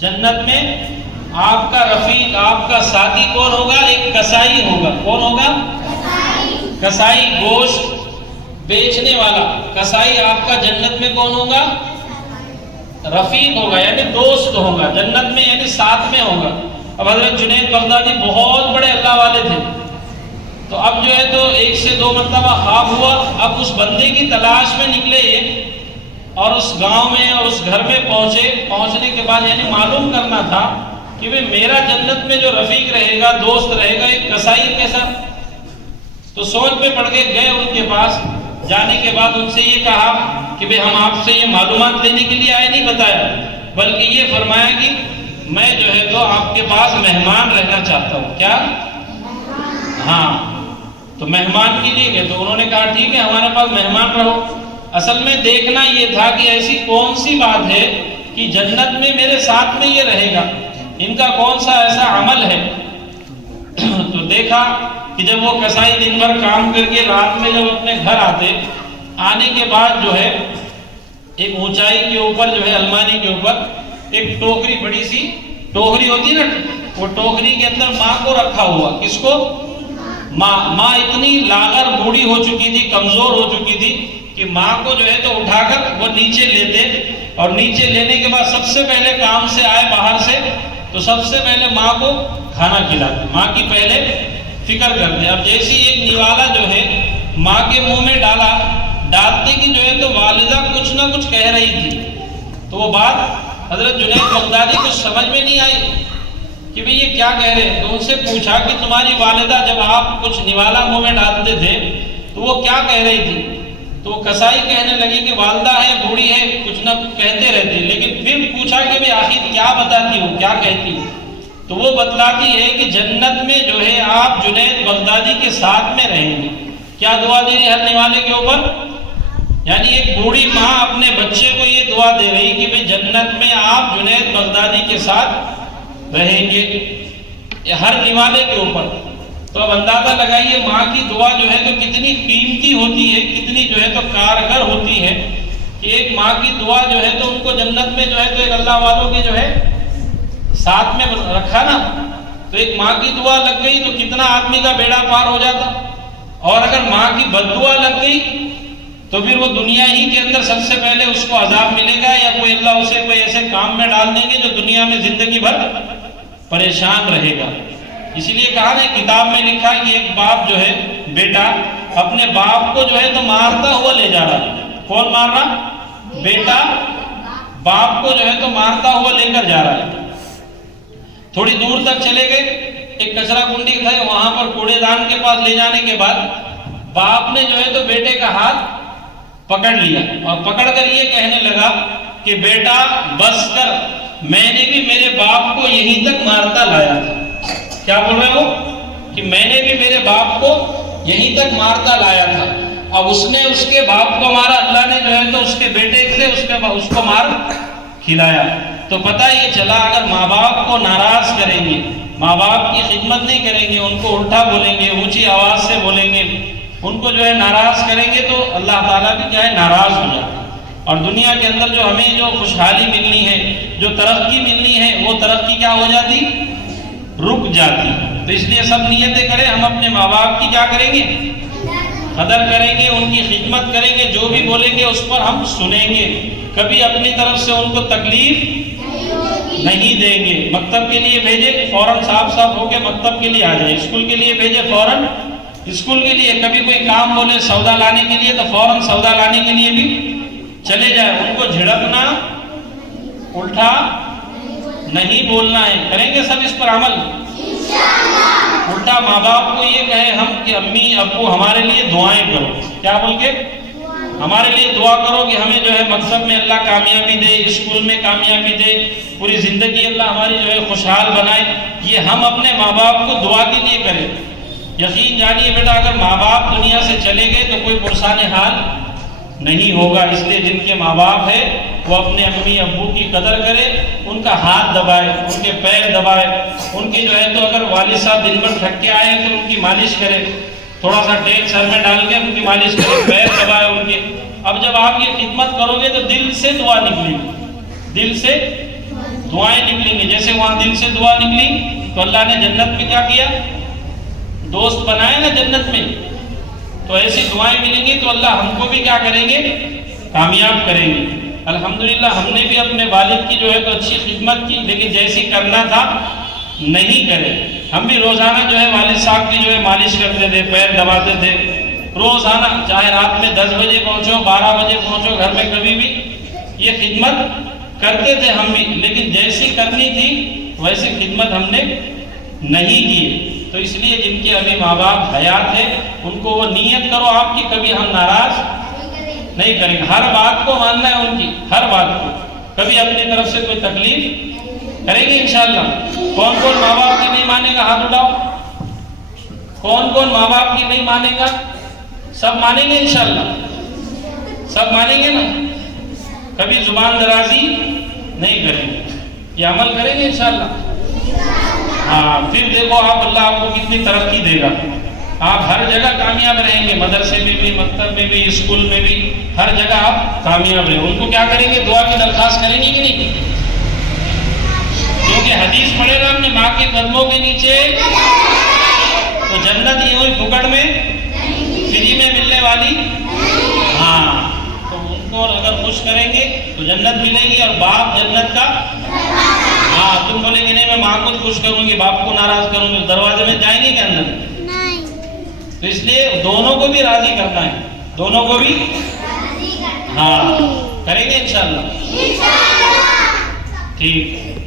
جنت میں آپ کا رفیق، آپ کا ساتھی کون ہوگا؟ ایک کسائی ہوگا۔ کون ہوگا؟ کسائی، گوشت بیچنے والا کسائی آپ کا جنت میں کون ہوگا؟ رفیق ہوگا، یعنی دوست ہوگا جنت میں، یعنی ساتھ میں ہوگا۔ اب حضرت جنید بغدادی بہت بڑے اللہ والے تھے، تو اب جو ہے تو ایک سے دو مرتبہ خواب ہوا، اب اس بندے کی تلاش میں نکلے یہ، اور اس گاؤں میں اور اس گھر میں پہنچنے کے بعد یعنی معلوم کرنا تھا کہ میرا جنت میں جو رفیق رہے گا، دوست رہے گا، ایک کسائی کے ساتھ۔ تو سوچ میں پڑ کے گئے ان کے پاس، جانے کے بعد ان سے یہ کہا کہ ہم آپ سے یہ معلومات لینے کے لیے آئے، نہیں بتایا، بلکہ یہ فرمایا کہ میں جو ہے تو آپ کے پاس مہمان رہنا چاہتا ہوں۔ کیا؟ ہاں، تو مہمان کے لیے گئے، تو انہوں نے کہا ٹھیک ہے ہمارے پاس مہمان رہو۔ اصل میں دیکھنا یہ تھا کہ ایسی کون سی بات ہے کہ جنت میں میرے ساتھ میں یہ رہے گا، ان کا کون سا ایسا عمل ہے۔ تو دیکھا کہ جب وہ کسائی دن بھر کام کر کے رات میں جب اپنے گھر آنے کے بعد جو ہے ایک اونچائی کے اوپر جو ہے الماری کے اوپر ایک ٹوکری، بڑی سی ٹوکری ہوتی نا، وہ ٹوکری کے اندر ماں کو رکھا ہوا۔ کس کو؟ ماں اتنی لاغر بوڑھی ہو چکی تھی، کمزور ہو چکی تھی کہ ماں کو جو ہے تو اٹھا کر وہ نیچے لیتے، اور نیچے لینے کے بعد سب سے پہلے کام سے آئے باہر سے تو سب سے پہلے ماں کو کھانا کھلاتے، ماں کی پہلے فکر کرتے۔ اب جیسی ایک نوالا جو ہے ماں کے منہ میں ڈالتے کی جو ہے تو والدہ کچھ نہ کچھ کہہ رہی تھی، تو وہ بات حضرت جنید بغدادی کو سمجھ میں نہیں آئی کہ یہ کیا کہہ رہے ہیں۔ تو ان سے پوچھا کہ تمہاری والدہ جب آپ کچھ نوالا منہ میں ڈالتے تھے تو وہ کیا کہہ رہی تھی؟ تو وہ کسائی کہنے لگی کہ والدہ ہے، بوڑھی ہے، کچھ نہ کچھ کہتے رہتے، لیکن پھر پوچھا کہ آخر کیا بتاتی ہو، کیا کہتی ہو؟ تو وہ بتلاتی ہے کہ جنت میں جو ہے آپ جنید بغدادی کے ساتھ میں رہیں گے۔ کیا دعا دے رہی ہر نوالے کے اوپر؟ یعنی ایک بوڑھی ماں اپنے بچے کو یہ دعا دے رہی کہ جنت میں آپ جنید بغدادی کے ساتھ رہیں گے ہر نوالے کے اوپر۔ تو اب اندازہ لگائیے ماں کی دعا جو ہے تو کتنی قیمتی ہوتی ہے، کتنی جو ہے تو کارگر ہوتی ہے کہ ایک ماں کی دعا جو ہے تو ان کو جنت میں جو ہے تو ایک اللہ والوں کے جو ہے ساتھ میں رکھا نا، تو ایک ماں کی دعا لگ گئی تو کتنا آدمی کا بیڑا پار ہو جاتا، اور اگر ماں کی بد دعا لگ گئی تو پھر وہ دنیا ہی کے اندر سب سے پہلے اس کو عذاب ملے گا، یا کوئی اللہ اسے کوئی ایسے کام میں ڈال دیں گے جو دنیا میں زندگی بھر پریشان رہے گا۔ اسی لیے کہا نا کتاب میں لکھا کہ ایک باپ جو ہے بیٹا اپنے باپ کو جو ہے تو مارتا ہوا لے جا رہا ہے۔ کون مار رہا؟ بیٹا باپ کو جو ہے تو مارتا ہوا لے کر جا رہا ہے۔ تھوڑی دور تک چلے گئے، ایک کچرا کنڈی تھا، وہاں پر کوڑے دان کے پاس لے جانے کے بعد باپ نے جو ہے تو بیٹے کا ہاتھ پکڑ لیا، اور پکڑ کر یہ کہنے لگا کہ بیٹا بس کر، میں نے بھی میرے باپ کو یہیں تک مارتا لایا تھا۔ کیا بول رہے ہو؟ کہ میں نے بھی میرے باپ کو یہیں تک مارتا لایا تھا، اب اس نے اس کے باپ کو مارا، اللہ نے جو ہے تو اس کے بیٹے سے اس کو مار کھلایا۔ تو پتہ یہ چلا اگر ماں باپ کو ناراض کریں گے، ماں باپ کی خدمت نہیں کریں گے، ان کو الٹا بولیں گے، اونچی آواز سے بولیں گے، ان کو جو ہے ناراض کریں گے تو اللہ تعالیٰ بھی کیا ہے ناراض ہو جاتا ہے۔ اور دنیا کے اندر جو ہمیں جو خوشحالی ملنی ہے، جو ترقی ملنی ہے، وہ ترقی کیا ہو جاتی؟ رک جاتی۔ تو اس لیے سب نیتیں کریں، ہم اپنے ماں باپ کی کیا کریں گے؟ قدر کریں گے، ان کی خدمت کریں گے، جو بھی بولیں گے اس پر ہم سنیں گے، کبھی اپنی طرف سے ان کو تکلیف نہیں دیں گے۔ مکتب کے لیے بھیجے فوراً صاف ہو کے مکتب کے لیے آ جائے، اسکول کے لیے بھیجے فوراً اسکول کے لیے، کبھی کوئی کام بولے سودا لانے کے لیے تو فوراً سودا لانے کے لیے بھی چلے جائے۔ ان کو جھڑکنا، الٹا نہیں بولنا ہے۔ کریں گے سب اس پر عمل؟ الٹا ماں باپ کو یہ کہے ہم کہ امی ابو ہمارے لیے دعائیں کرو، کیا بول کے؟ ہمارے لیے دعا کرو کہ ہمیں جو ہے مقصد میں اللہ کامیابی دے، اسکول میں کامیابی دے، پوری زندگی اللہ ہماری جو ہے خوشحال بنائے۔ یہ ہم اپنے ماں باپ کو دعا کے لیے کریں۔ یقین جانیے بیٹا اگر ماں باپ دنیا سے چلے گئے تو کوئی پرسان حال نہیں ہوگا، اس لیے جن کے ماں باپ ہے وہ اپنے امی ابو کی قدر کرے، ان کا ہاتھ دبائے، ان کے پیر دبائے، ان کی جو ہے تو اگر والد صاحب دن بھر تھک کے آئے تو ان کی مالش کرے، تھوڑا سا تیل سر میں ڈال کے ان کی مالش کرے، پیر دبائے ان کے۔ اب جب آپ یہ خدمت کرو گے تو دل سے دعا نکلے گی، دل سے دعائیں نکلیں گی. جیسے وہاں دل سے دعا نکلی تو اللہ نے جنت میں کیا کیا؟ دوست بنائے نا جنت میں. تو ایسی دعائیں ملیں گی تو اللہ ہم کو بھی کیا کریں گے؟ کامیاب کریں گے. الحمدللہ ہم نے بھی اپنے والد کی جو ہے تو اچھی خدمت کی، لیکن جیسی کرنا تھا نہیں کرے. ہم بھی روزانہ جو ہے والد صاحب کی جو ہے مالش کرتے تھے، پیر دباتے تھے روزانہ، چاہے رات میں 10 بجے پہنچو 12 بجے پہنچو، گھر میں کبھی بھی یہ خدمت کرتے تھے ہم بھی، لیکن جیسی کرنی تھی ویسی خدمت ہم نے نہیں کی. تو اس لیے جن کے ابھی ماں باپ حیات ہیں ان کو وہ نیت کرو آپ کی کبھی ہم ناراض نہیں کریں گے. ہر بات کو ماننا ہے ان کی، ہر بات کو، کبھی اپنی طرف سے کوئی تکلیف کریں گے انشاءاللہ. کون کون ماں باپ کی نہیں مانے گا؟ ہاتھ اٹھاؤ. کون کون ماں باپ کی نہیں مانے گا؟ سب مانیں گے انشاءاللہ، سب مانیں گے نا. کبھی زبان درازی نہیں کریں گے، یہ عمل کریں گے انشاءاللہ. ہاں پھر دیکھو آپ، اللہ آپ کو کتنی ترقی دے گا. آپ ہر جگہ کامیاب رہیں گے، مدرسے میں بھی، مکتب میں بھی، اسکول میں بھی، ہر جگہ آپ کامیاب رہیں. ان کو کیا کریں گے؟ دعا کی درخواست کریں گے کہ نہیں؟ کیونکہ حدیث پڑھے گا ہم نے، ماں کے قدموں کے نیچے تو جنت یہ ہوئی پھکڑ میں فری میں ملنے والی. ہاں تو ان کو اگر خوش کریں گے تو جنت ملے گی، اور باپ جنت کا. ہاں تم بولیں گے نہیں میں ماں کو خوش کروں گی باپ کو ناراض کروں گی، دروازے میں جائیں گے کہ اندر؟ تو اس لیے دونوں کو بھی راضی کرنا ہے، دونوں کو بھی. ہاں کریں گے انشاءاللہ. ٹھیک.